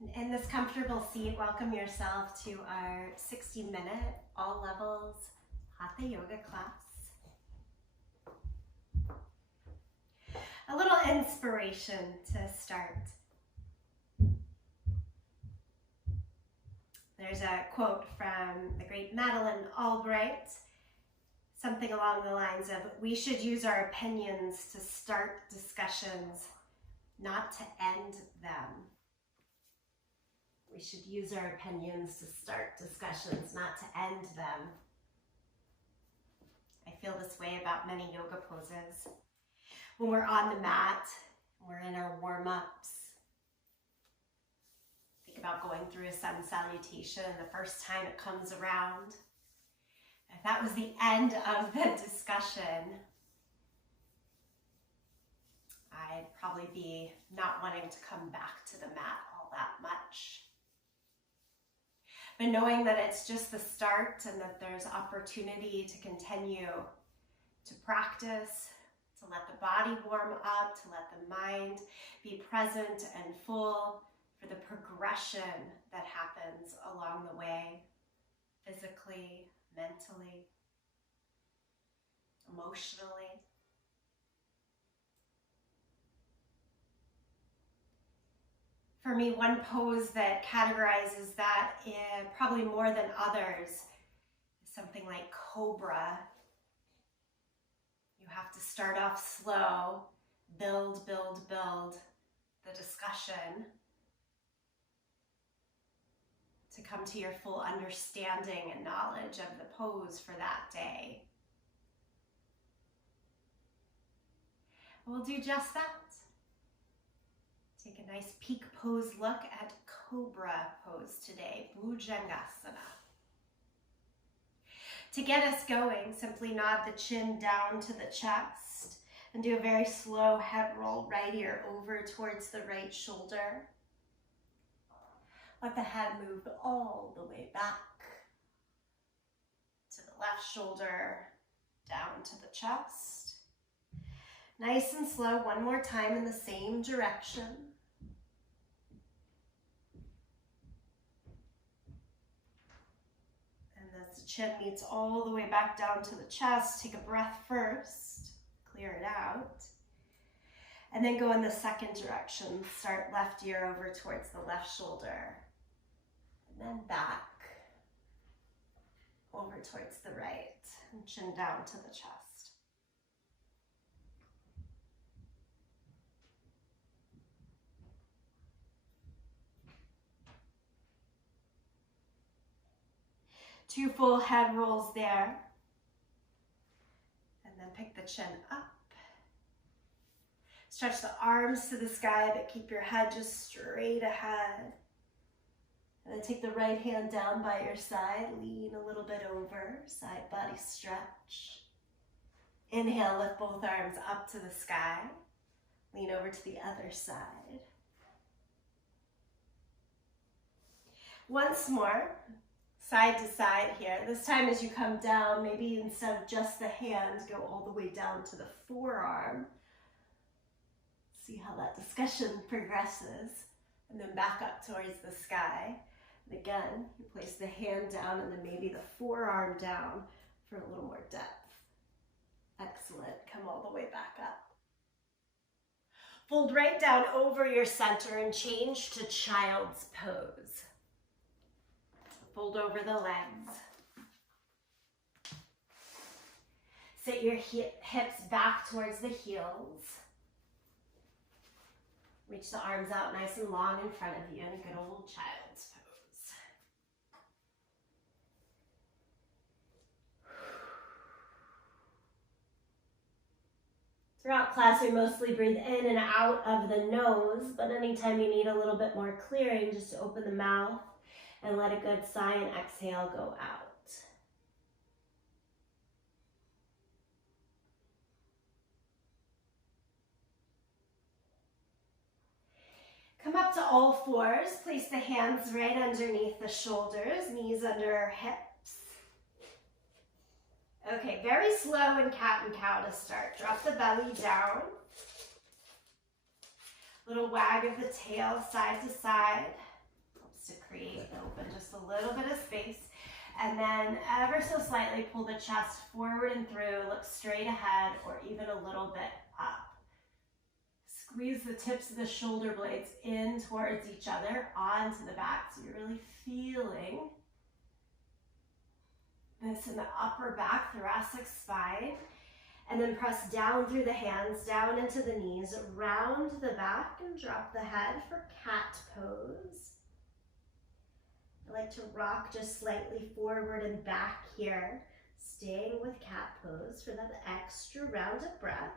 In this comfortable seat, welcome yourself to our 60-minute, all levels, Hatha yoga class. A little inspiration to start. There's a quote from the great Madeline Albright, something along the lines of, "We should use our opinions to start discussions, not to end them." We should use our opinions to start discussions, not to end them. I feel this way about many yoga poses. When we're on the mat, we're in our warm-ups. Think about going through a sun salutation the first time it comes around. If that was the end of the discussion, I'd probably be not wanting to come back to the mat all that much. But knowing that it's just the start and that there's opportunity to continue to practice, to let the body warm up, to let the mind be present and full for the progression that happens along the way, physically, mentally, emotionally. For me, one pose that categorizes that probably more than others is something like Cobra. You have to start off slow, build the discussion to come to your full understanding and knowledge of the pose for that day. We'll do just that. Take a nice peak pose look at Cobra pose today, Bhujangasana. To get us going, simply nod the chin down to the chest and do a very slow head roll right ear over towards the right shoulder. Let the head move all the way back to the left shoulder, down to the chest. Nice and slow, one more time in the same direction. Chin meets all the way back down to the chest. Take a breath first, clear it out. And then go in the second direction. Start left ear over towards the left shoulder. And then back, over towards the right. And chin down to the chest. Two full head rolls there. And then pick the chin up. Stretch the arms to the sky, but keep your head just straight ahead. And then take the right hand down by your side. Lean a little bit over, side body stretch. Inhale, lift both arms up to the sky. Lean over to the other side. Once more. Side to side here. This time as you come down, maybe instead of just the hand, go all the way down to the forearm. See how that discussion progresses. And then back up towards the sky. And again, you place the hand down and then maybe the forearm down for a little more depth. Excellent. Come all the way back up. Fold right down over your center and change to child's pose. Fold over the legs. Sit your hips back towards the heels. Reach the arms out nice and long in front of you in a good old child's pose. Throughout class, we mostly breathe in and out of the nose, but anytime you need a little bit more clearing, just open the mouth and let a good sigh and exhale go out. Come up to all fours. Place the hands right underneath the shoulders, knees under hips. Okay, very slow in cat and cow to start. Drop the belly down. Little wag of the tail side to side. just to create open just a little bit of space. And then ever so slightly pull the chest forward and through, look straight ahead or even a little bit up. Squeeze the tips of the shoulder blades in towards each other onto the back, so you're really feeling this in the upper back, thoracic spine. And then press down through the hands, down into the knees, round the back and drop the head for cat pose. I like to rock just slightly forward and back here, staying with cat pose for that extra round of breath.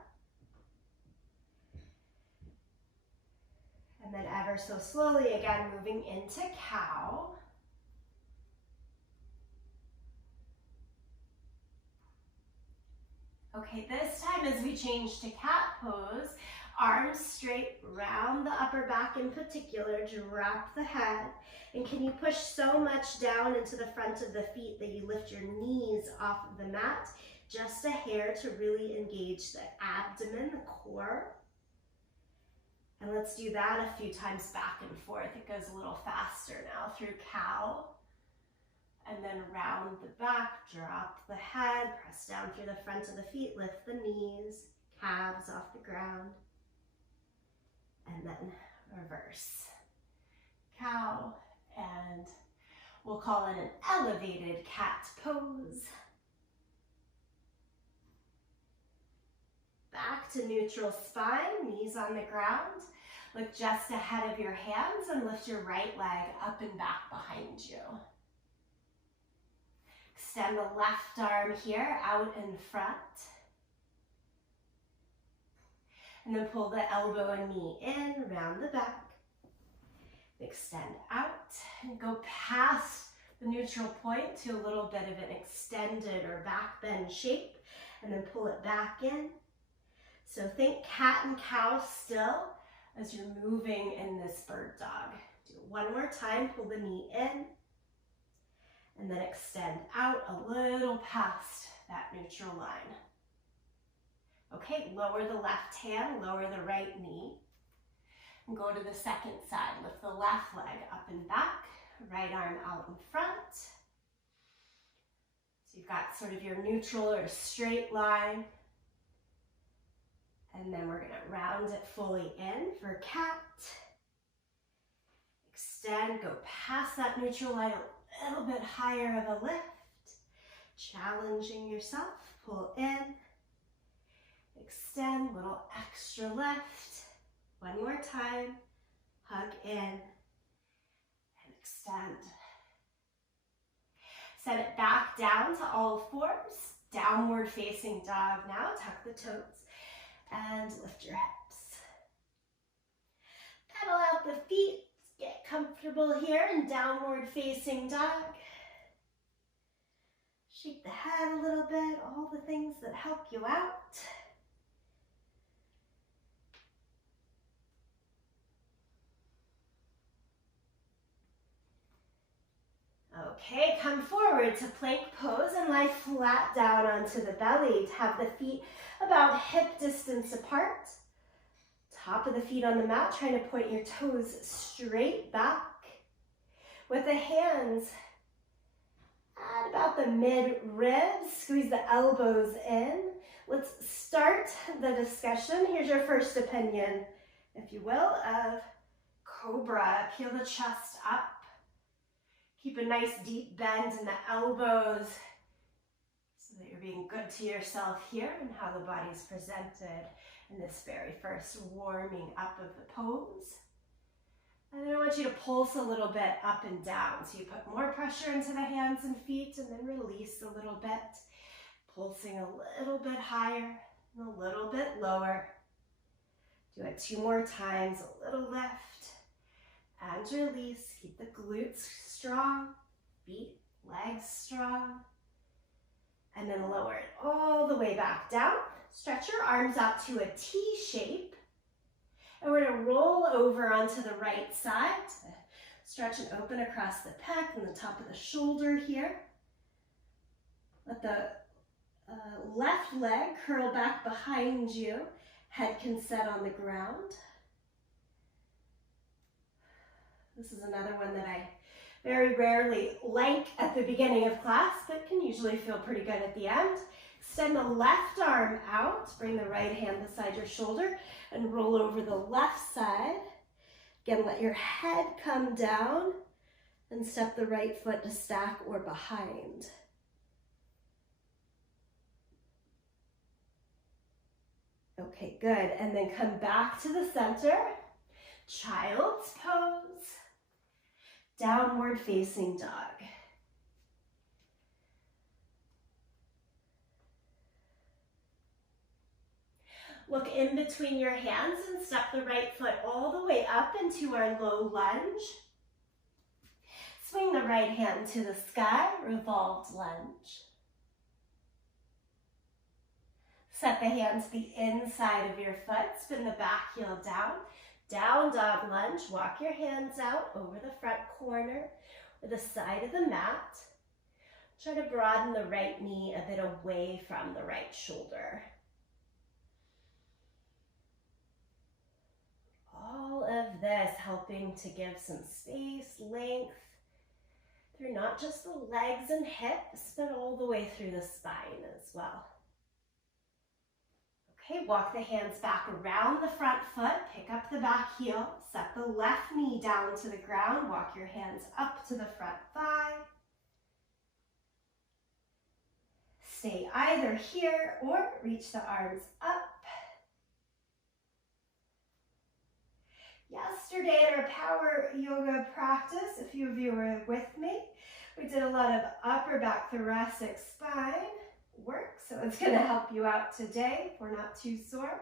And then ever so slowly, again, moving into cow. Okay, this time as we change to cat pose, arms straight round the upper back in particular, drop the head. And can you push so much down into the front of the feet that you lift your knees off of the mat? Just a hair to really engage the abdomen, the core. And let's do that a few times back and forth. It goes a little faster now through cow. And then round the back, drop the head, press down through the front of the feet, lift the knees, calves off the ground. And then reverse. Cow, and we'll call it an elevated cat pose. Back to neutral spine, knees on the ground. Look just ahead of your hands and lift your right leg up and back behind you. Extend the left arm here out in front. And then pull the elbow and knee in, round the back. Extend out and go past the neutral point to a little bit of an extended or back bend shape, and then pull it back in. So think cat and cow still as you're moving in this bird dog. Do it one more time, pull the knee in, and then extend out a little past that neutral line. Okay, lower the left hand, lower the right knee. And go to the second side. Lift the left leg up and back, right arm out in front. So you've got sort of your neutral or straight line. And then we're gonna round it fully in for cat. Extend, go past that neutral line, a little bit higher of a lift. Challenging yourself, pull in. Extend, little extra lift. One more time, hug in and extend. Set it back down to all fours, downward facing dog now, tuck the toes and lift your hips. Pedal out the feet, get comfortable here in downward facing dog. Shake the head a little bit, all the things that help you out. Okay, come forward to plank pose and lie flat down onto the belly. Have the feet about hip distance apart. Top of the feet on the mat, trying to point your toes straight back. With the hands at about the mid-ribs, squeeze the elbows in. Let's start the discussion. Here's your first opinion, if you will, of Cobra. Peel the chest up. Keep a nice deep bend in the elbows so that you're being good to yourself here and how the body's presented in this very first warming up of the pose. And then I want you to pulse a little bit up and down. So you put more pressure into the hands and feet and then release a little bit. Pulsing a little bit higher and a little bit lower. Do it 2 more times, a little lift. And release, keep the glutes strong, feet, legs strong. And then lower it all the way back down. Stretch your arms out to a T shape. And we're gonna roll over onto the right side. Stretch and open across the pec and the top of the shoulder here. Let the left leg curl back behind you. Head can set on the ground. This is another one that I very rarely like at the beginning of class, but can usually feel pretty good at the end. Extend the left arm out, bring the right hand beside your shoulder, and roll over the left side. Again, let your head come down and step the right foot to stack or behind. Okay, good. And then come back to the center. Child's pose. Downward facing dog. Look in between your hands and step the right foot all the way up into our low lunge. Swing the right hand to the sky, revolved lunge. Set the hand to the inside of your foot, spin the back heel down. Down dog lunge, walk your hands out over the front corner or the side of the mat. Try to broaden the right knee a bit away from the right shoulder. All of this helping to give some space, length, through not just the legs and hips, but all the way through the spine as well. Okay, walk the hands back around the front foot, pick up the back heel, set the left knee down to the ground, walk your hands up to the front thigh. Stay either here or reach the arms up. Yesterday in our power yoga practice, a few of you were with me, we did a lot of upper back thoracic spine work, so it's going to help you out today if we're not too sore.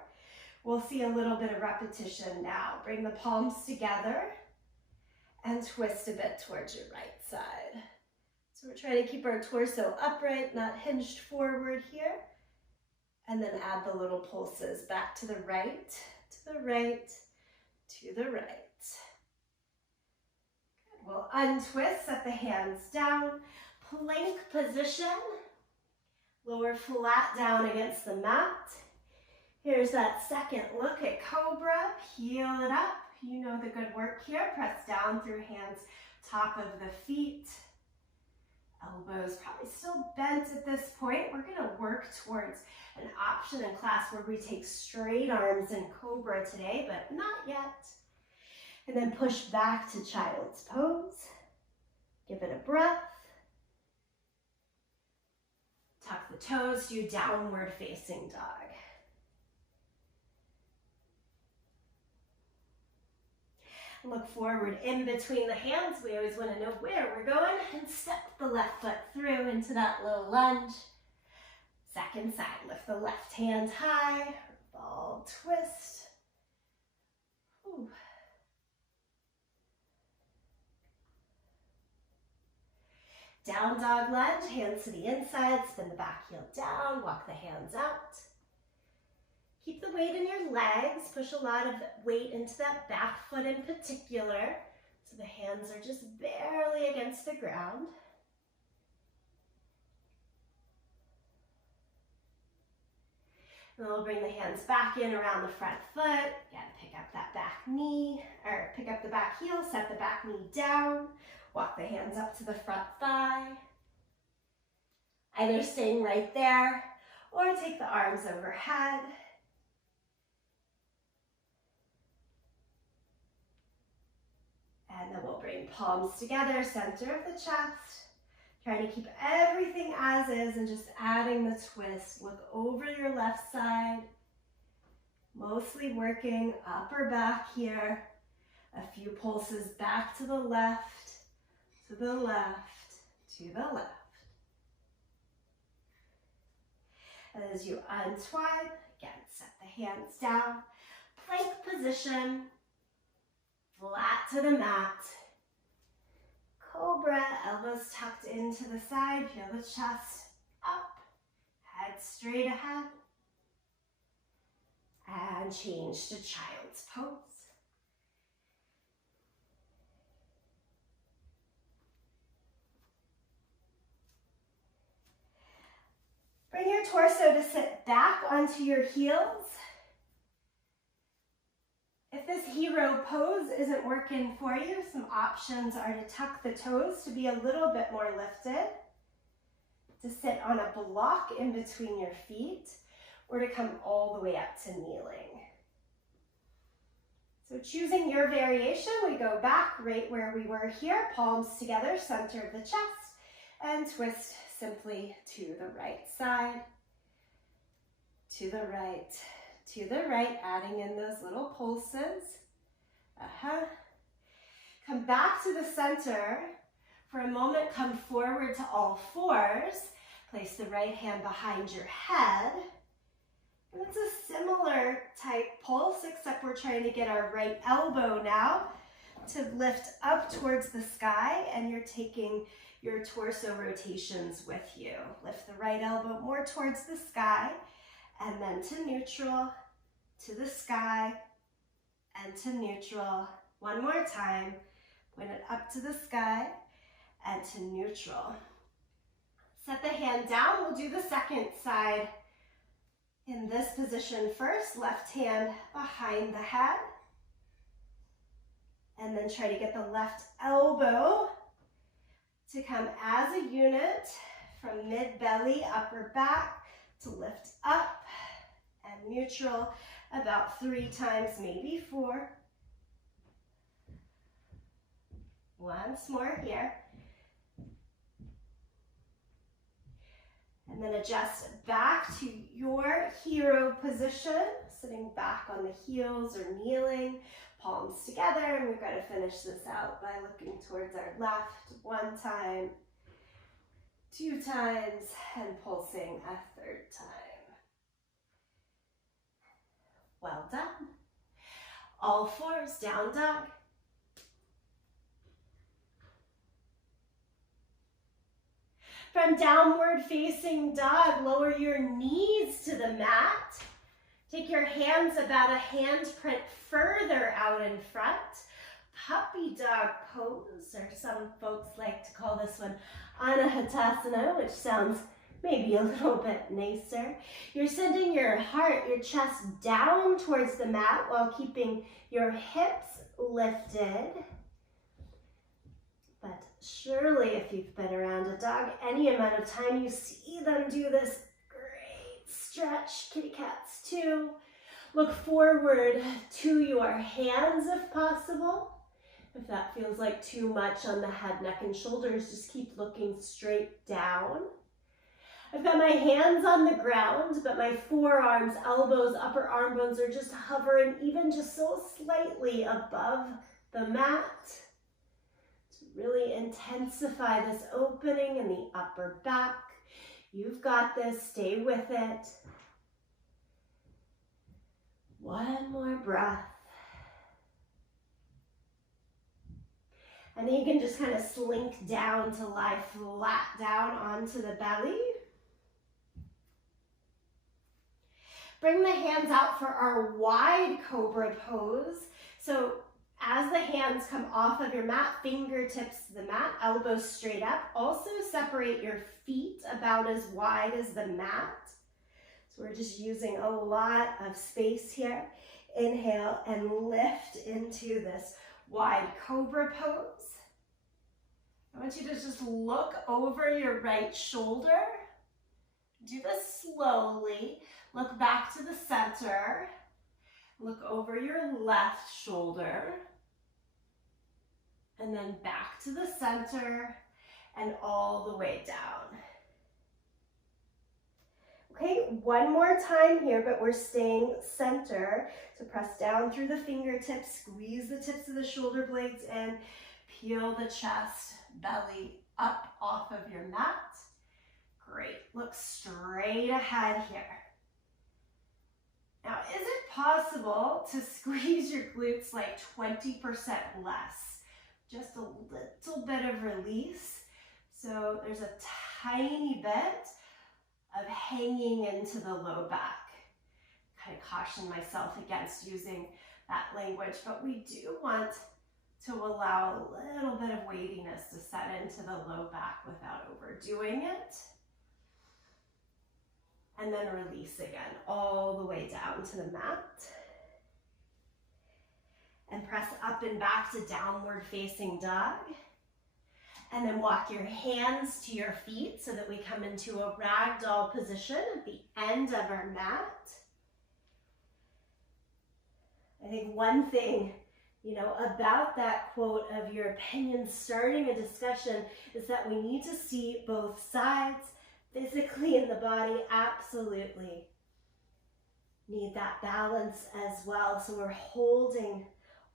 We'll see a little bit of repetition now. Bring the palms together and twist a bit towards your right side. So we're trying to keep our torso upright, not hinged forward here. And then add the little pulses back to the right, to the right, to the right. Good. We'll untwist, set the hands down, plank position. Lower flat down against the mat. Here's that second look at Cobra. Peel it up. You know the good work here. Press down through hands, top of the feet. Elbows probably still bent at this point. We're going to work towards an option in class where we take straight arms in Cobra today, but not yet. And then push back to child's pose. Give it a breath. Tuck the toes to downward facing dog. Look forward in between the hands. We always want to know where we're going, and step the left foot through into that low lunge. Second side, lift the left hand high, ball twist. Ooh. Down dog lunge, hands to the inside, spin the back heel down, walk the hands out. Keep the weight in your legs, push a lot of weight into that back foot in particular, so the hands are just barely against the ground. And we'll bring the hands back in around the front foot. Again, pick up that back knee, or pick up the back heel, set the back knee down. Walk the hands up to the front thigh. Either staying right there or take the arms overhead. And then we'll bring palms together, center of the chest. Trying to keep everything as is and just adding the twist. Look over your left side. Mostly working upper back here. A few pulses back to the left. To the left, to the left. And as you untwine, again, set the hands down. Plank position, flat to the mat. Cobra, elbows tucked into the side, feel the chest up, head straight ahead. And change to child's pose. Bring your torso to sit back onto your heels. If If this hero pose isn't working for you, some options are to tuck the toes to be a little bit more lifted, to sit on a block in between your feet, or to come all the way up to kneeling. So choosing your variation, we go back right where we were here, palms together, center of the chest, and twist simply to the right side, to the right, adding in those little pulses. Come back to the center. For a moment, come forward to all fours. Place the right hand behind your head. And it's a similar type pulse, except we're trying to get our right elbow now to lift up towards the sky, and you're taking your torso rotations with you. Lift the right elbow more towards the sky, and then to neutral, to the sky, and to neutral. One more time. Point it up to the sky and to neutral. Set the hand down. We'll do the second side in this position first. Left hand behind the head. And then try to get the left elbow to come as a unit from mid-belly, upper back, to lift up and neutral about 3 times, maybe 4. Once more here. And then adjust back to your hero position, sitting back on the heels or kneeling, palms together, and we've got to finish this out by looking towards our left 1 time, 2 times, and pulsing a 3rd time. Well done. All fours, down dog. From downward facing dog, lower your knees to the mat. Take your hands about a handprint further out in front. Puppy dog pose, or some folks like to call this one Anahatasana, which sounds maybe a little bit nicer. You're sending your heart, your chest down towards the mat while keeping your hips lifted. But surely, if you've been around a dog any amount of time, you see them do this great stretch. Kitty cats too. Look forward to your hands if possible. If that feels like too much on the head, neck, and shoulders, just keep looking straight down. I've got my hands on the ground, but my forearms, elbows, upper arm bones are just hovering even just so slightly above the mat. Really intensify this opening in the upper back. You've got this, stay with it. One more breath. And then you can just kind of slink down to lie flat down onto the belly. Bring the hands out for our wide cobra pose. So as the hands come off of your mat, fingertips to the mat, elbows straight up. Also separate your feet about as wide as the mat. So we're just using a lot of space here. Inhale and lift into this wide cobra pose. I want you to just look over your right shoulder. Do this slowly. Look back to the center. Look over your left shoulder. And then back to the center and all the way down. Okay, one more time here, but we're staying center. So press down through the fingertips, squeeze the tips of the shoulder blades in, peel the chest, belly up off of your mat. Great, look straight ahead here. Now, is it possible to squeeze your glutes like 20% less? Just a little bit of release. So there's a tiny bit of hanging into the low back. Kind of caution myself against using that language, but we do want to allow a little bit of weightiness to set into the low back without overdoing it. And then release again, all the way down to the mat. And press up and back to downward facing dog. And then walk your hands to your feet so that we come into a ragdoll position at the end of our mat. I think one thing, about that quote of your opinion starting a discussion is that we need to see both sides physically in the body. Absolutely need that balance as well. So we're holding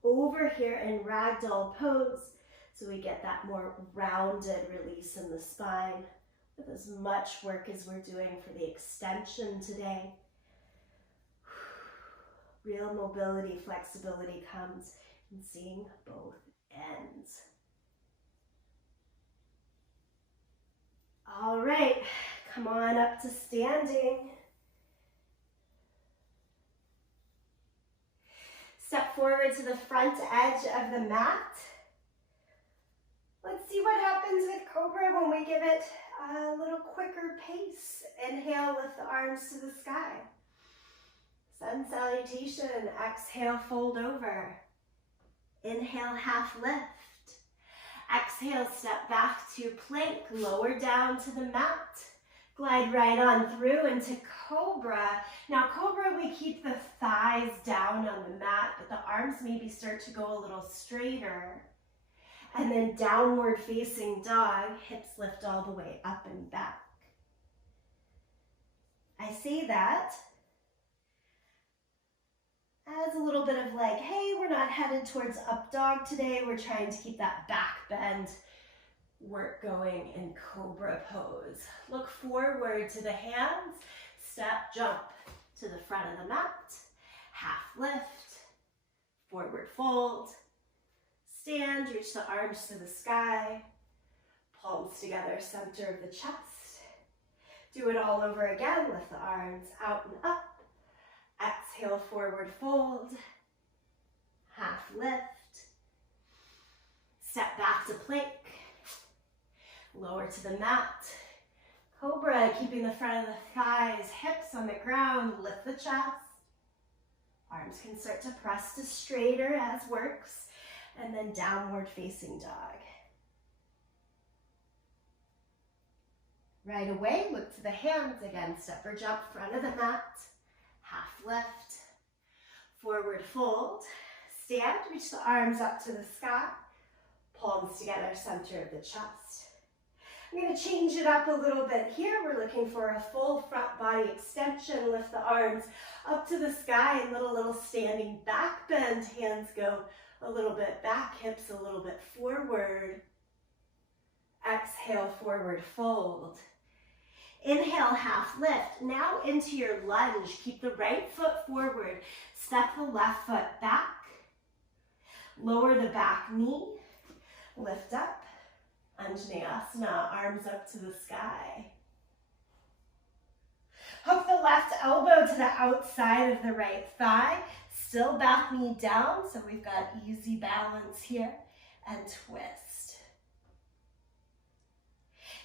over here in ragdoll pose so we get that more rounded release in the spine with as much work as we're doing for the extension today. Real mobility, flexibility comes in seeing both ends. All right, come on up to standing. Step forward to the front edge of the mat. Let's see what happens with Cobra when we give it a little quicker pace. Inhale, lift the arms to the sky. Sun salutation, exhale, fold over. Inhale, half lift. Exhale, step back to plank, lower down to the mat. Glide right on through into Cobra. Now Cobra, we keep the thighs down on the mat, but the arms maybe start to go a little straighter. And then downward facing dog, hips lift all the way up and back. I say that as a little bit of like, hey, we're not headed towards up dog today. We're trying to keep that back bend work going in Cobra pose. Look forward to the hands. Step, jump to the front of the mat. Half lift, forward fold. Stand, reach the arms to the sky. Palms together, center of the chest. Do it all over again. Lift the arms out and up. Exhale, forward fold. Half lift. Step back to plank. Lower to the mat. Cobra, keeping the front of the thighs, hips on the ground. Lift the chest. Arms can start to press to straighter as works. And then downward facing dog. Right away, look to the hands again. Step or jump, front of the mat. Half lift, forward fold, stand, reach the arms up to the sky, palms together, center of the chest. I'm going to change it up a little bit here. We're looking for a full front body extension. Lift the arms up to the sky and little standing back bend. Hands go a little bit back, hips a little bit forward. Exhale, forward fold. Inhale, half lift. Now into your lunge. Keep the right foot forward. Step the left foot back. Lower the back knee. Lift up. Anjaneyasana, arms up to the sky. Hook the left elbow to the outside of the right thigh. Still back knee down, so we've got easy balance here. And twist.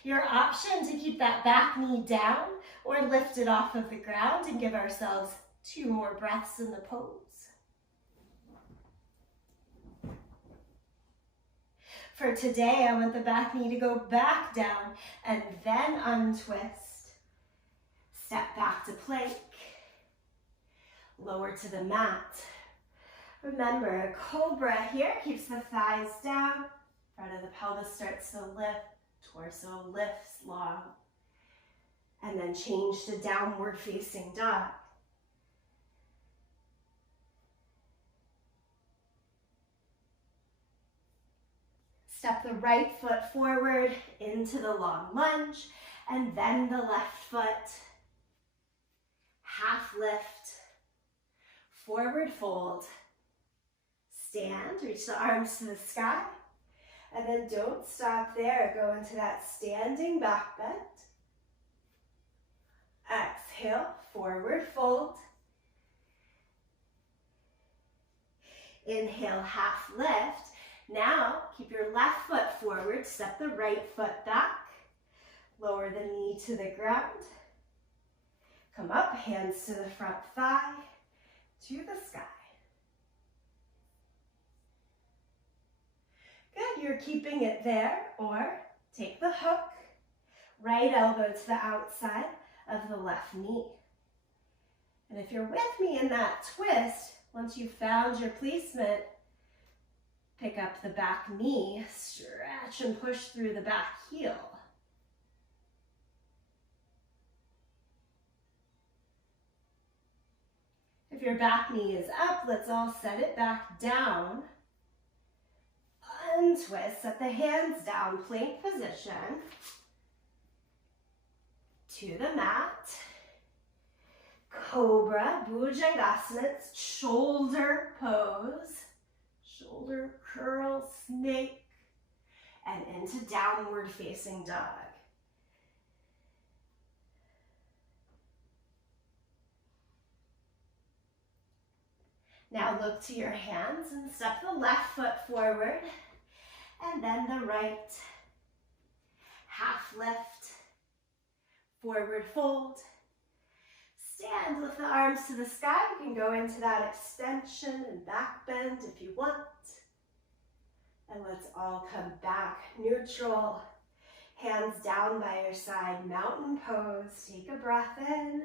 Your option to keep that back knee down or lift it off of the ground and give ourselves 2 more breaths in the pose. For today, I want the back knee to go back down and then untwist. Step back to plank. Lower to the mat. Remember, Cobra here keeps the thighs down. Front of the pelvis starts to lift. Torso lifts long. And then change to downward facing dog. Step the right foot forward into the long lunge, and then the left foot. Half lift, forward fold. Stand, reach the arms to the sky. And then don't stop there. Go into that standing back bend. Exhale, forward fold. Inhale, half lift. Now, keep your left foot forward. Step the right foot back. Lower the knee to the ground. Come up, hands to the front thigh, to the sky. Good, you're keeping it there, or take the hook, right elbow to the outside of the left knee. And if you're with me in that twist, once you've found your placement, pick up the back knee, stretch and push through the back heel. If your back knee is up, let's all set it back down. Untwist, set the hands down, plank position. To the mat. Cobra, Bhujangasana, it's shoulder pose. Shoulder curl, snake, and into downward facing dog. Now look to your hands and step the left foot forward and then the right. Half lift, forward fold. Stand with the arms to the sky. You can go into that extension and back bend if you want. And let's all come back neutral. Hands down by your side, mountain pose. Take a breath in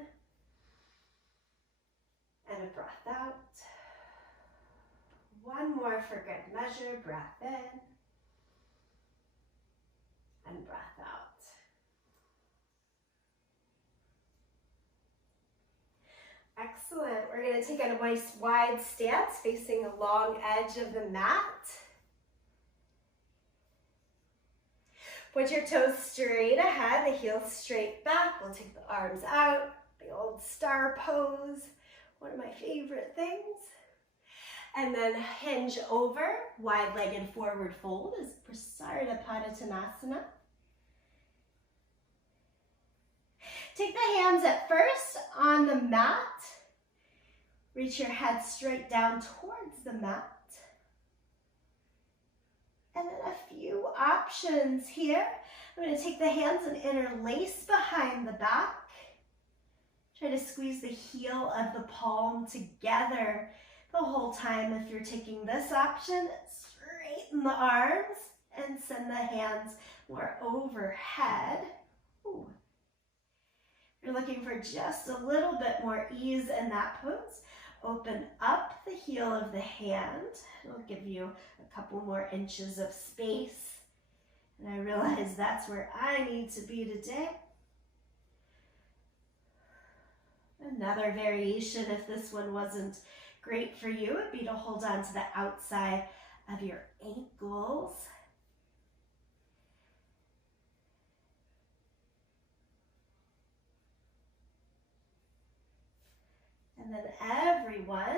and a breath out. One more for good measure. Breath in and breath out. Excellent. We're going to take a nice wide stance facing a long edge of the mat. Point your toes straight ahead, the heels straight back. We'll take the arms out, the old star pose, one of my favorite things. And then hinge over, wide-legged forward fold is Prasarita Padottanasana. Take the hands at first on the mat. Reach your head straight down towards the mat. And then a few options here. I'm going to take the hands and interlace behind the back. Try to squeeze the heel of the palm together the whole time. If you're taking this option, straighten the arms and send the hands more overhead. Ooh. You're looking for just a little bit more ease in that pose. Open up the heel of the hand. It'll give you a couple more inches of space. And I realize that's where I need to be today. Another variation, if this one wasn't great for you, would be to hold on to the outside of your ankles. And then everyone,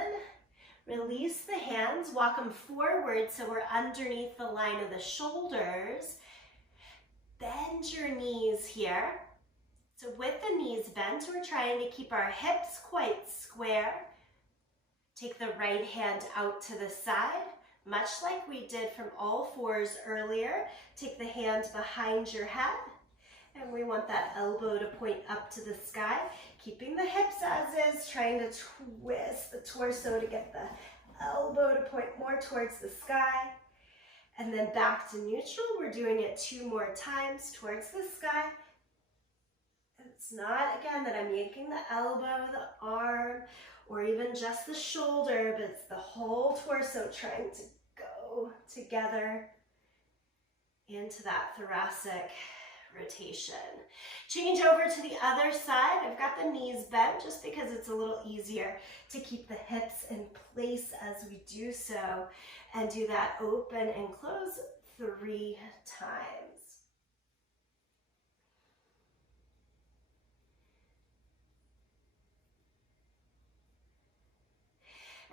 release the hands, walk them forward so we're underneath the line of the shoulders. Bend your knees here. So with the knees bent, we're trying to keep our hips quite square. Take the right hand out to the side, much like we did from all fours earlier. Take the hand behind your head. And we want that elbow to point up to the sky, keeping the hips as is, trying to twist the torso to get the elbow to point more towards the sky. And then back to neutral. We're doing it 2 more times towards the sky. It's not, again, that I'm yanking the elbow, the arm, or even just the shoulder, but it's the whole torso trying to go together into that thoracic rotation. Change over to the other side. I've got the knees bent just because it's a little easier to keep the hips in place as we do so, and do that open and close 3 times.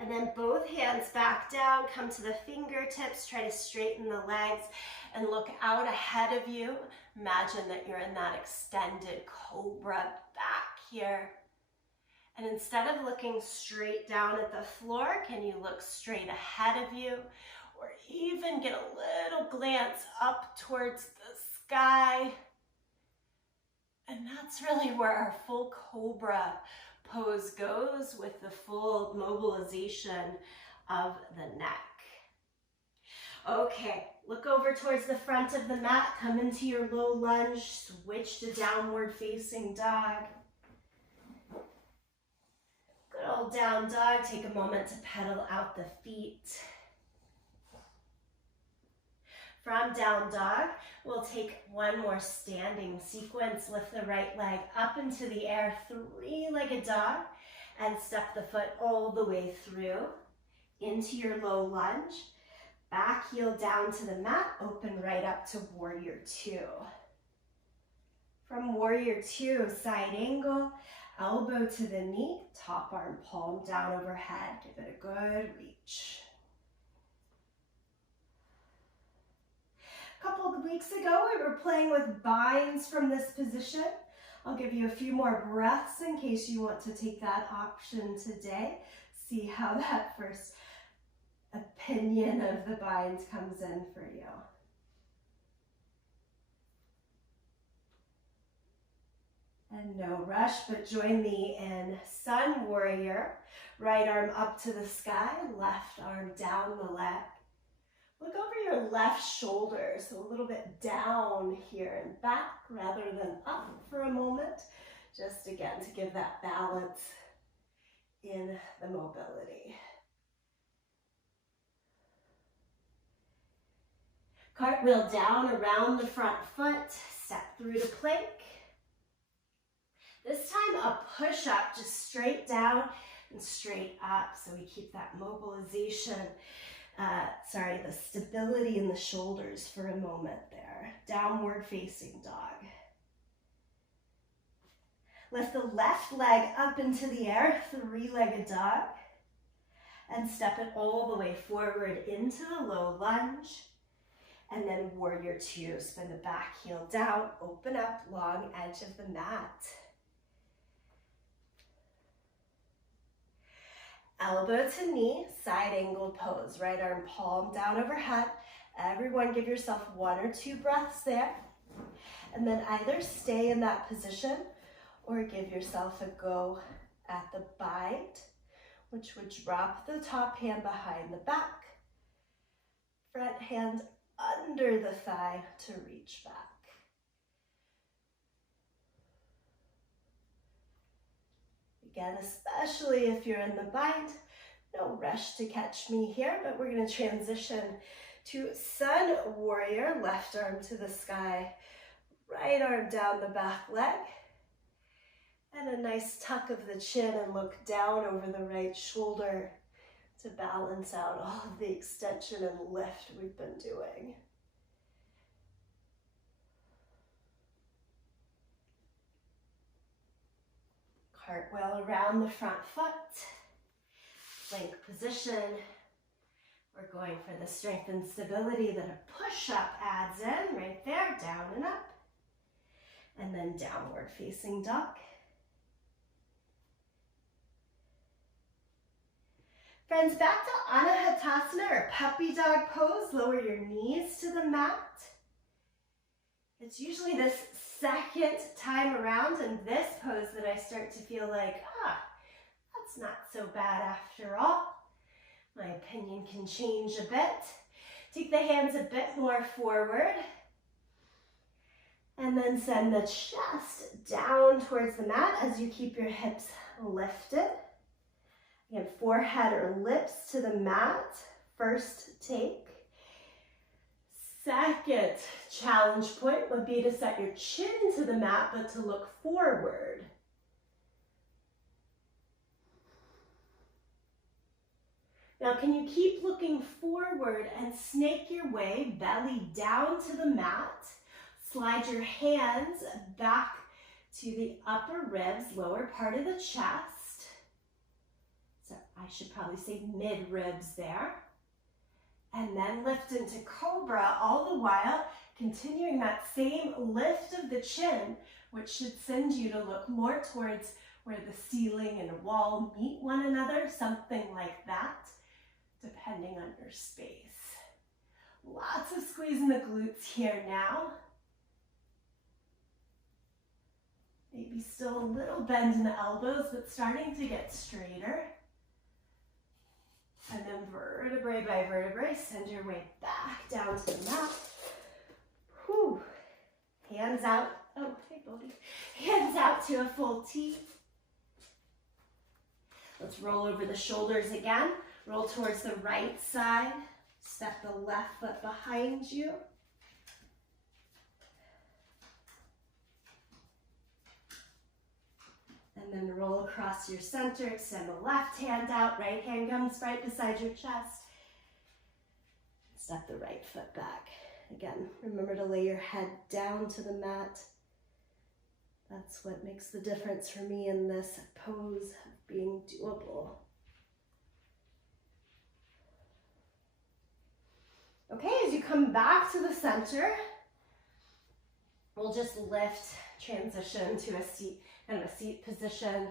And then both hands back down, come to the fingertips, try to straighten the legs and look out ahead of you. Imagine that you're in that extended cobra back here. And instead of looking straight down at the floor, can you look straight ahead of you? Or even get a little glance up towards the sky. And that's really where our full cobra pose goes, with the full mobilization of the neck. Okay, Look over towards the front of the mat, come into your low lunge, switch to downward facing dog. Good old down dog, take a moment to pedal out the feet. From down dog, we'll take one more standing sequence. Lift the right leg up into the air, three-legged dog, and step the foot all the way through into your low lunge. Back heel down to the mat, open right up to warrior two. From warrior two, side angle, elbow to the knee, top arm palm down overhead. Give it a good reach. A couple of weeks ago, we were playing with binds from this position. I'll give you a few more breaths in case you want to take that option today. See how that first opinion of the binds comes in for you. And no rush, but join me in Sun Warrior. Right arm up to the sky, left arm down the leg. Look over your left shoulder, so a little bit down here and back rather than up for a moment. Just again to give that balance in the mobility. Cartwheel down around the front foot, step through to plank. This time a push up, just straight down and straight up, so we keep that mobilization, the stability in the shoulders for a moment there. Downward facing dog. Lift the left leg up into the air, three-legged dog, and step it all the way forward into the low lunge. And then warrior two, spin the back heel down, open up, long edge of the mat. Elbow to knee, side angle pose, right arm palm down overhead. Everyone give yourself one or two breaths there. And then either stay in that position or give yourself a go at the bind, which would drop the top hand behind the back. Front hand under the thigh to reach back. Again, especially if you're in the bind, no rush to catch me here, but we're going to transition to Sun Warrior, left arm to the sky, right arm down the back leg, and a nice tuck of the chin and look down over the right shoulder to balance out all of the extension and lift we've been doing. Cartwheel around the front foot, plank position. We're going for the strength and stability that a push-up adds in, right there, down and up. And then downward facing dog. Friends, back to Anahatasana or puppy dog pose. Lower your knees to the mat. It's usually this second time around in this pose that I start to feel like, that's not so bad after all. My opinion can change a bit. Take the hands a bit more forward. And then send the chest down towards the mat as you keep your hips lifted. Again, forehead or lips to the mat. First take. Second challenge point would be to set your chin to the mat, but to look forward. Now, can you keep looking forward and snake your way, belly down to the mat? Slide your hands back to the upper ribs, lower part of the chest. So I should probably say mid ribs there. And then lift into Cobra, all the while continuing that same lift of the chin, which should send you to look more towards where the ceiling and wall meet one another, something like that, depending on your space. Lots of squeeze in the glutes here now. Maybe still a little bend in the elbows, but starting to get straighter. And then vertebrae by vertebrae, send your way back down to the mat. Whew. Hands out. Oh, hey, Bodhi. Hands out to a full T. Let's roll over the shoulders again. Roll towards the right side. Step the left foot behind you. And then roll across your center. Extend the left hand out. Right hand comes right beside your chest. Step the right foot back. Again, remember to lay your head down to the mat. That's what makes the difference for me in this pose of being doable. Okay, as you come back to the center, we'll just lift, transition to a seat, kind of a seat position.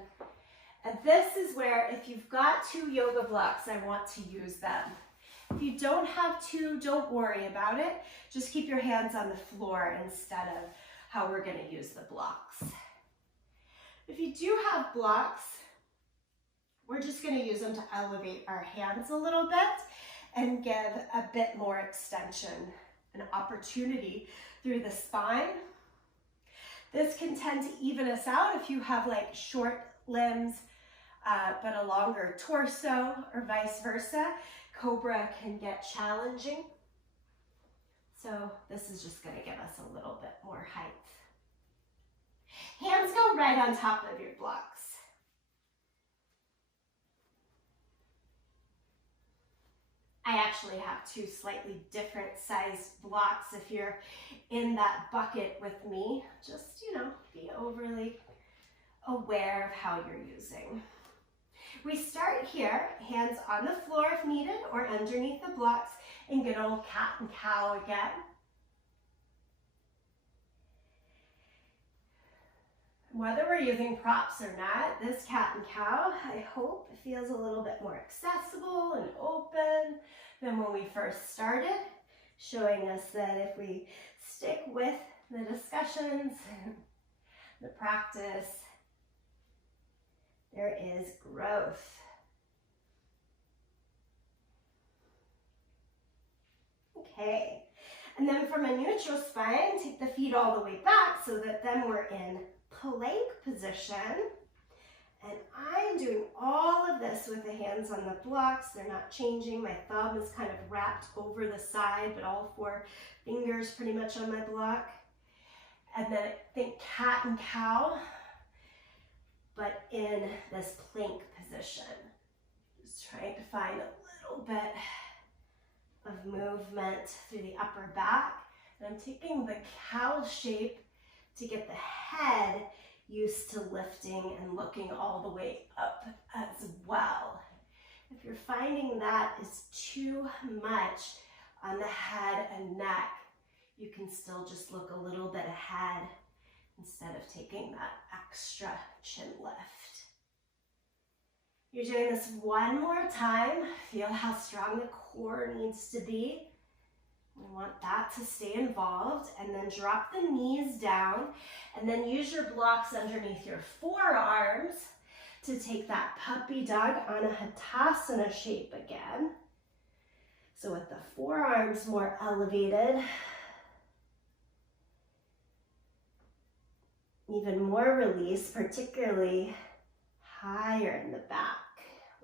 And this is where, if you've got 2 yoga blocks, I want to use them. If you don't have 2, don't worry about it. Just keep your hands on the floor instead of how we're going to use the blocks. If you do have blocks, we're just going to use them to elevate our hands a little bit and give a bit more extension, an opportunity through the spine. This can tend to even us out if you have like short limbs, but a longer torso, or vice versa. Cobra can get challenging. So this is just going to give us a little bit more height. Hands go right on top of your blocks. I actually have 2 slightly different sized blocks. If you're in that bucket with me, just, be overly aware of how you're using. We start here, hands on the floor if needed, or underneath the blocks, and good old cat and cow again. Whether we're using props or not, this cat and cow, I hope, feels a little bit more accessible and open than when we first started, showing us that if we stick with the discussions, the practice, there is growth. Okay, and then from a neutral spine, take the feet all the way back so that then we're in plank position. And I'm doing all of this with the hands on the blocks. They're not changing. My thumb is kind of wrapped over the side, but all 4 fingers pretty much on my block. And then think cat and cow, but in this plank position. Just trying to find a little bit of movement through the upper back. And I'm taking the cow shape to get the head used to lifting and looking all the way up as well. If you're finding that is too much on the head and neck, you can still just look a little bit ahead instead of taking that extra chin lift. You're doing this one more time. Feel how strong the core needs to be. We want that to stay involved, and then drop the knees down, and then use your blocks underneath your forearms to take that puppy dog on a Hatha shape again. So with the forearms more elevated, even more release, particularly higher in the back.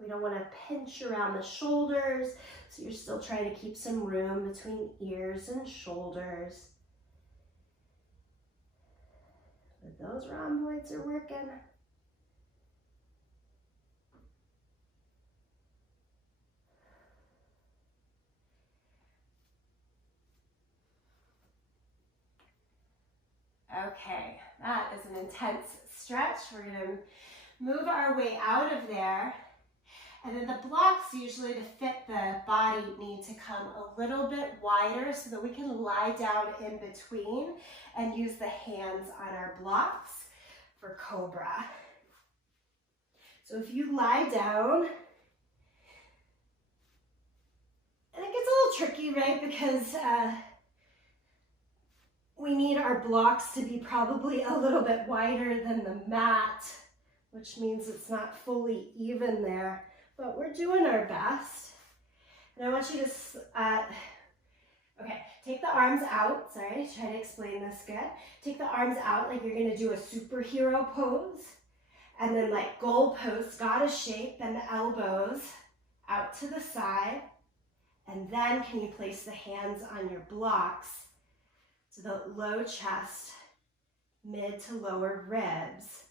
We don't want to pinch around the shoulders, so you're still trying to keep some room between ears and shoulders. But those rhomboids are working. Okay, that is an intense stretch. We're going to move our way out of there. And then the blocks, usually to fit the body, need to come a little bit wider so that we can lie down in between and use the hands on our blocks for Cobra. So if you lie down, and it gets a little tricky, right? Because we need our blocks to be probably a little bit wider than the mat, which means it's not fully even there. But we're doing our best. And I want you to, okay, take the arms out. Sorry, try to explain this good. Take the arms out like you're gonna do a superhero pose. And then like goalpost, goddess shape, bend the elbows out to the side. And then can you place the hands on your blocks to the low chest, mid to lower ribs.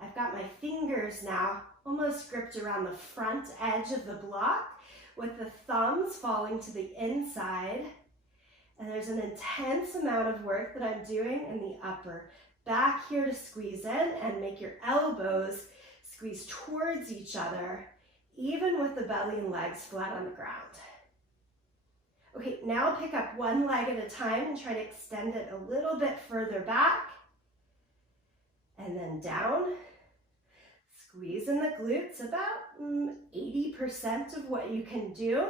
I've got my fingers now almost gripped around the front edge of the block with the thumbs falling to the inside. And there's an intense amount of work that I'm doing in the upper back here to squeeze in and make your elbows squeeze towards each other, even with the belly and legs flat on the ground. Okay, now pick up one leg at a time and try to extend it a little bit further back. And then down. Squeeze in the glutes, about 80% of what you can do.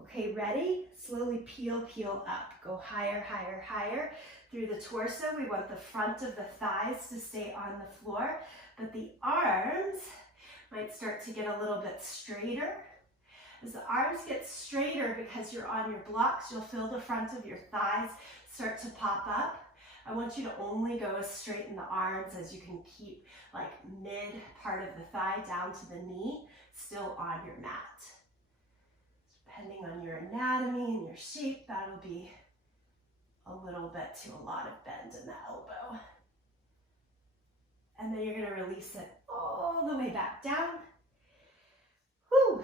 Okay, ready? Slowly peel up. Go higher, higher, higher. Through the torso, we want the front of the thighs to stay on the floor, but the arms might start to get a little bit straighter. As the arms get straighter because you're on your blocks, you'll feel the front of your thighs start to pop up. I want you to only go as straight in the arms as you can keep like mid part of the thigh down to the knee, still on your mat. Depending on your anatomy and your shape, that'll be a little bit to a lot of bend in the elbow. And then you're gonna release it all the way back down. Whew.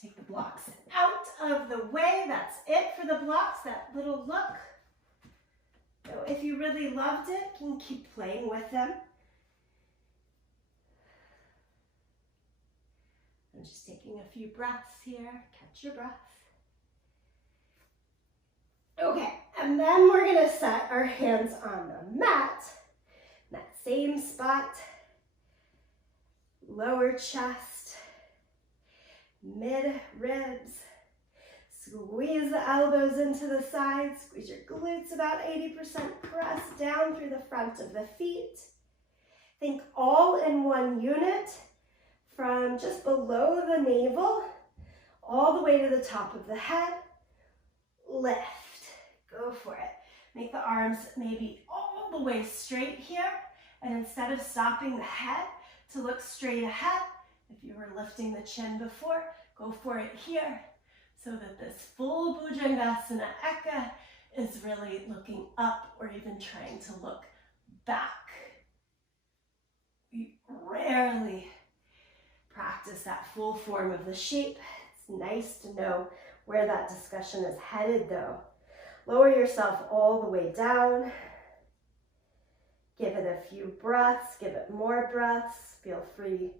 Take the blocks out of the way. That's it for the blocks, that little look. So if you really loved it, you can keep playing with them. I'm just taking a few breaths here. Catch your breath. Okay, and then we're gonna set our hands on the mat. That same spot. Lower chest, mid ribs. Squeeze the elbows into the sides, squeeze your glutes about 80%, press down through the front of the feet. Think all in one unit from just below the navel all the way to the top of the head. Lift, go for it. Make the arms maybe all the way straight here, and instead of stopping the head to look straight ahead, if you were lifting the chin before, go for it here. So that this full Bhujangasana Eka is really looking up or even trying to look back. We rarely practice that full form of the shape. It's nice to know where that discussion is headed though. Lower yourself all the way down. Give it a few breaths, give it more breaths. Feel free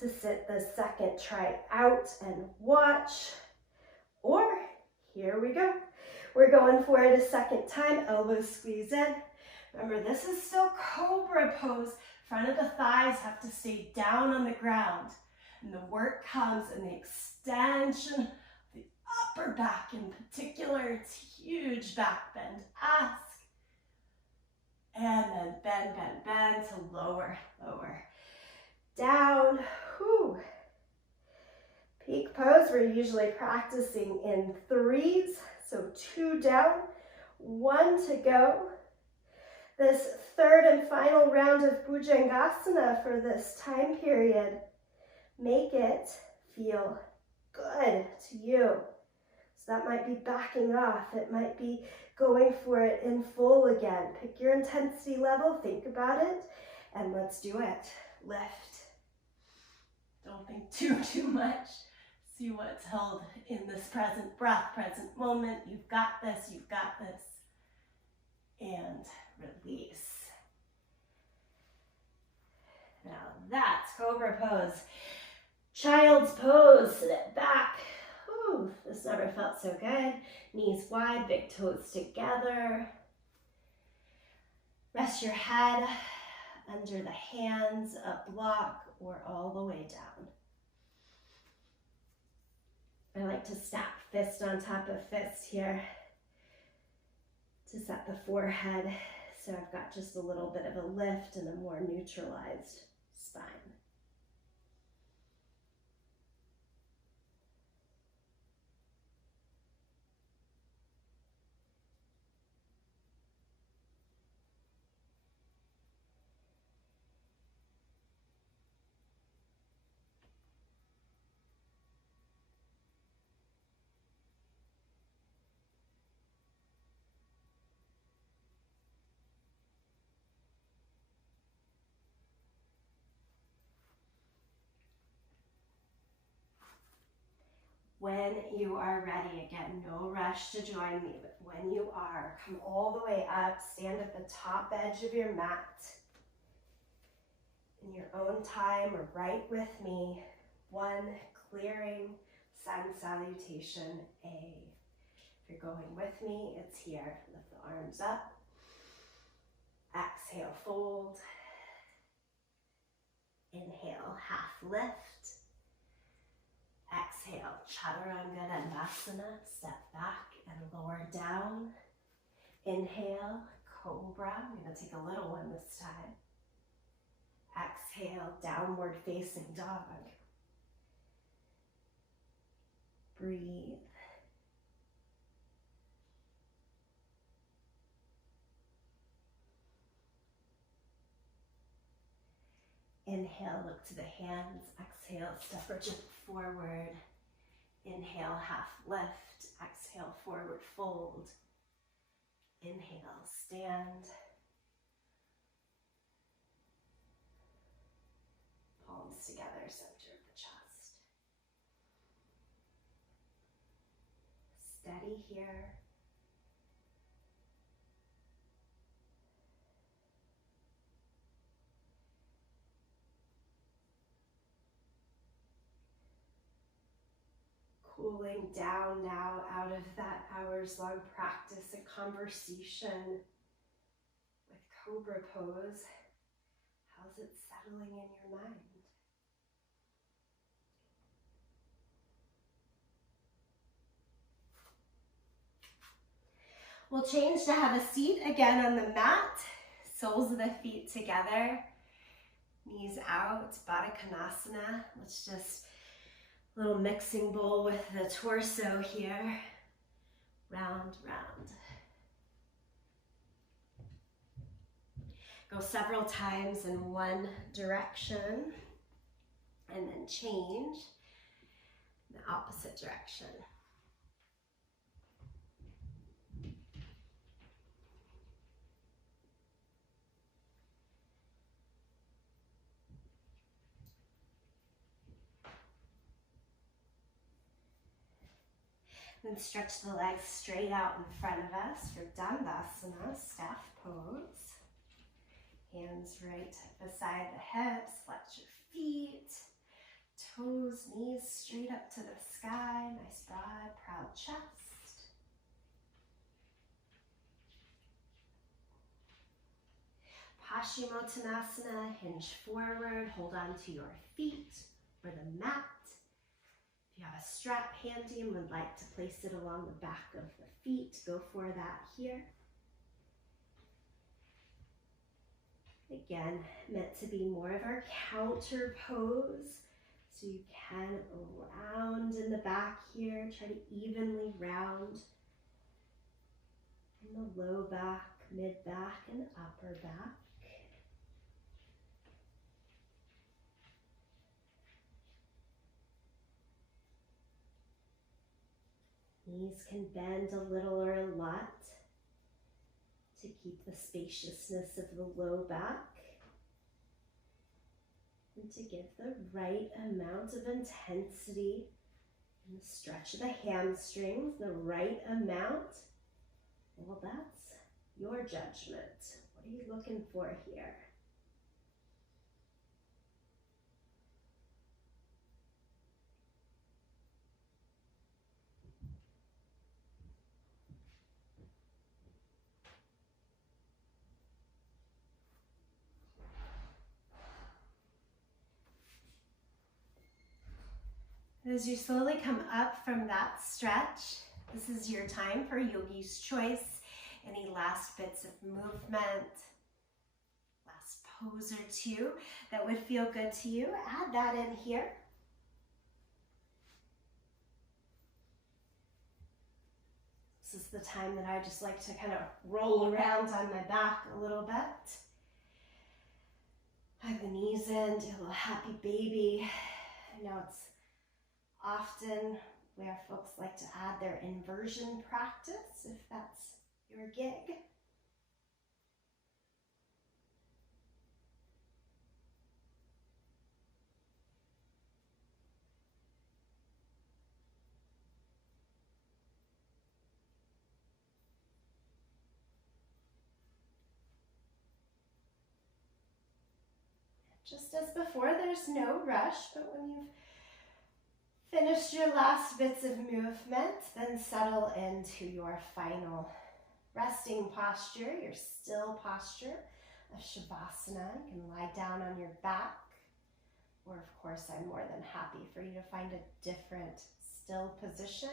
to sit the second try out and watch. Or, here we go. We're going for it a second time. Elbows squeeze in. Remember, this is still Cobra pose. Front of the thighs have to stay down on the ground. And the work comes in the extension of the upper back in particular. It's huge back bend. Ask. And then bend, bend, bend to lower, lower. Down. Whew. Peak pose, we're usually practicing in threes, so 2 down, 1 to go. This third and final round of Bhujangasana for this time period, make it feel good to you. So that might be backing off, it might be going for it in full again. Pick your intensity level, think about it, and let's do it. Lift. Don't think too much. See what's held in this present breath, present moment. You've got this, you've got this. And release. Now that's Cobra pose. Child's pose, sit it back. Whew, this never felt so good. Knees wide, big toes together. Rest your head under the hands, a block, or all the way down. I like to stack fist on top of fist here to set the forehead. So I've got just a little bit of a lift and a more neutralized spine. When you are ready, again, no rush to join me, but when you are, come all the way up, stand at the top edge of your mat. In your own time, or right with me, 1, clearing, sun salutation, A. If you're going with me, it's here. Lift the arms up. Exhale, fold. Inhale, half lift. Exhale, Chaturanga Dandasana, step back and lower down. Inhale, Cobra. I'm going to take a little one this time. Exhale, downward facing dog. Breathe. Inhale, look to the hands. Exhale, step or jump forward. Inhale, half lift. Exhale, forward fold. Inhale, stand. Palms together, center of the chest. Steady here. Cooling down now out of that hours-long practice and conversation with Cobra pose. How's it settling in your mind? We'll change to have a seat again on the mat. Soles of the feet together. Knees out, Baddha Konasana. Let's just little mixing bowl with the torso here. Round, round. Go several times in one direction and then change in the opposite direction. Then stretch the legs straight out in front of us for Dandasana, staff pose. Hands right beside the hips, flex your feet, toes, knees straight up to the sky, nice broad, proud chest. Paschimottanasana, hinge forward, hold on to your feet or the mat. If you have a strap handy and would like to place it along the back of the feet, go for that here. Again, meant to be more of our counter pose. So you can round in the back here, try to evenly round in the low back, mid back, and upper back. Knees can bend a little or a lot to keep the spaciousness of the low back and to give the right amount of intensity in the stretch of the hamstrings, the right amount. Well, that's your judgment. What are you looking for here? As you slowly come up from that stretch, this is your time for Yogi's Choice. Any last bits of movement, last pose or two that would feel good to you, add that in here. This is the time that I just like to kind of roll around on my back a little bit. Hug the knees in, do a little happy baby. I know it's often where folks like to add their inversion practice, if that's your gig. Just as before, there's no rush, but when you've finished your last bits of movement, then settle into your final resting posture, your still posture of Shavasana. You can lie down on your back, or of course, I'm more than happy for you to find a different still position.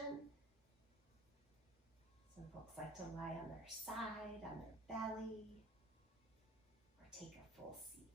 Some folks like to lie on their side, on their belly, or take a full seat.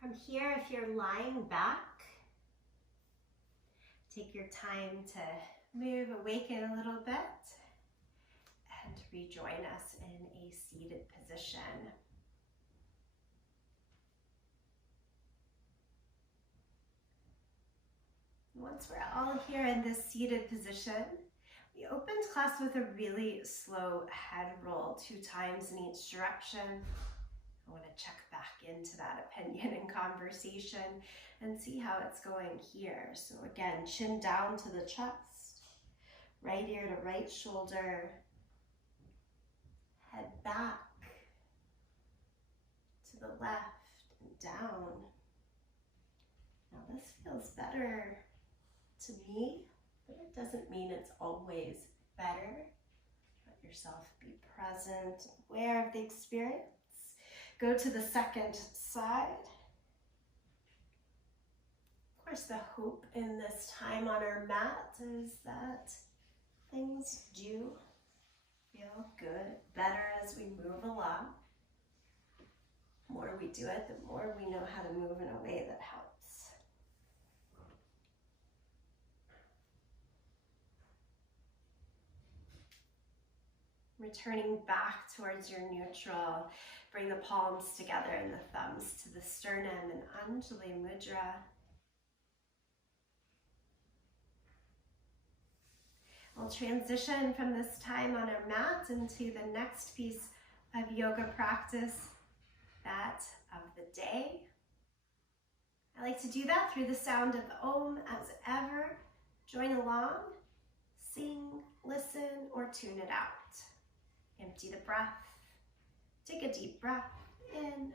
From here, if you're lying back, take your time to move, awaken a little bit, and rejoin us in a seated position. Once we're all here in this seated position, we opened class with a really slow head roll 2 times in each direction. I want to check back into that opinion and conversation and see how it's going here. So again, chin down to the chest, right ear to right shoulder, head back to the left and down. Now this feels better to me, but it doesn't mean it's always better. Let yourself be present, aware of the experience. Go to the second side. Of course, the hope in this time on our mat is that things do feel good, better as we move along. The more we do it, the more we know how to move in a way that helps. Returning back towards your neutral, bring the palms together and the thumbs to the sternum in Anjali Mudra. We'll transition from this time on our mat into the next piece of yoga practice, that of the day. I like to do that through the sound of the Om as ever. Join along, sing, listen, or tune it out. Empty the breath. Take a deep breath in.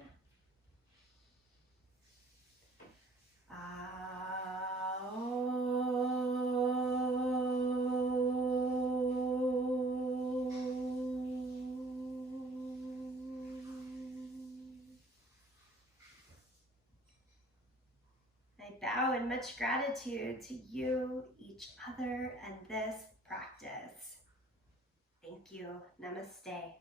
I bow in much gratitude to you, each other, and this practice. Thank you. Namaste.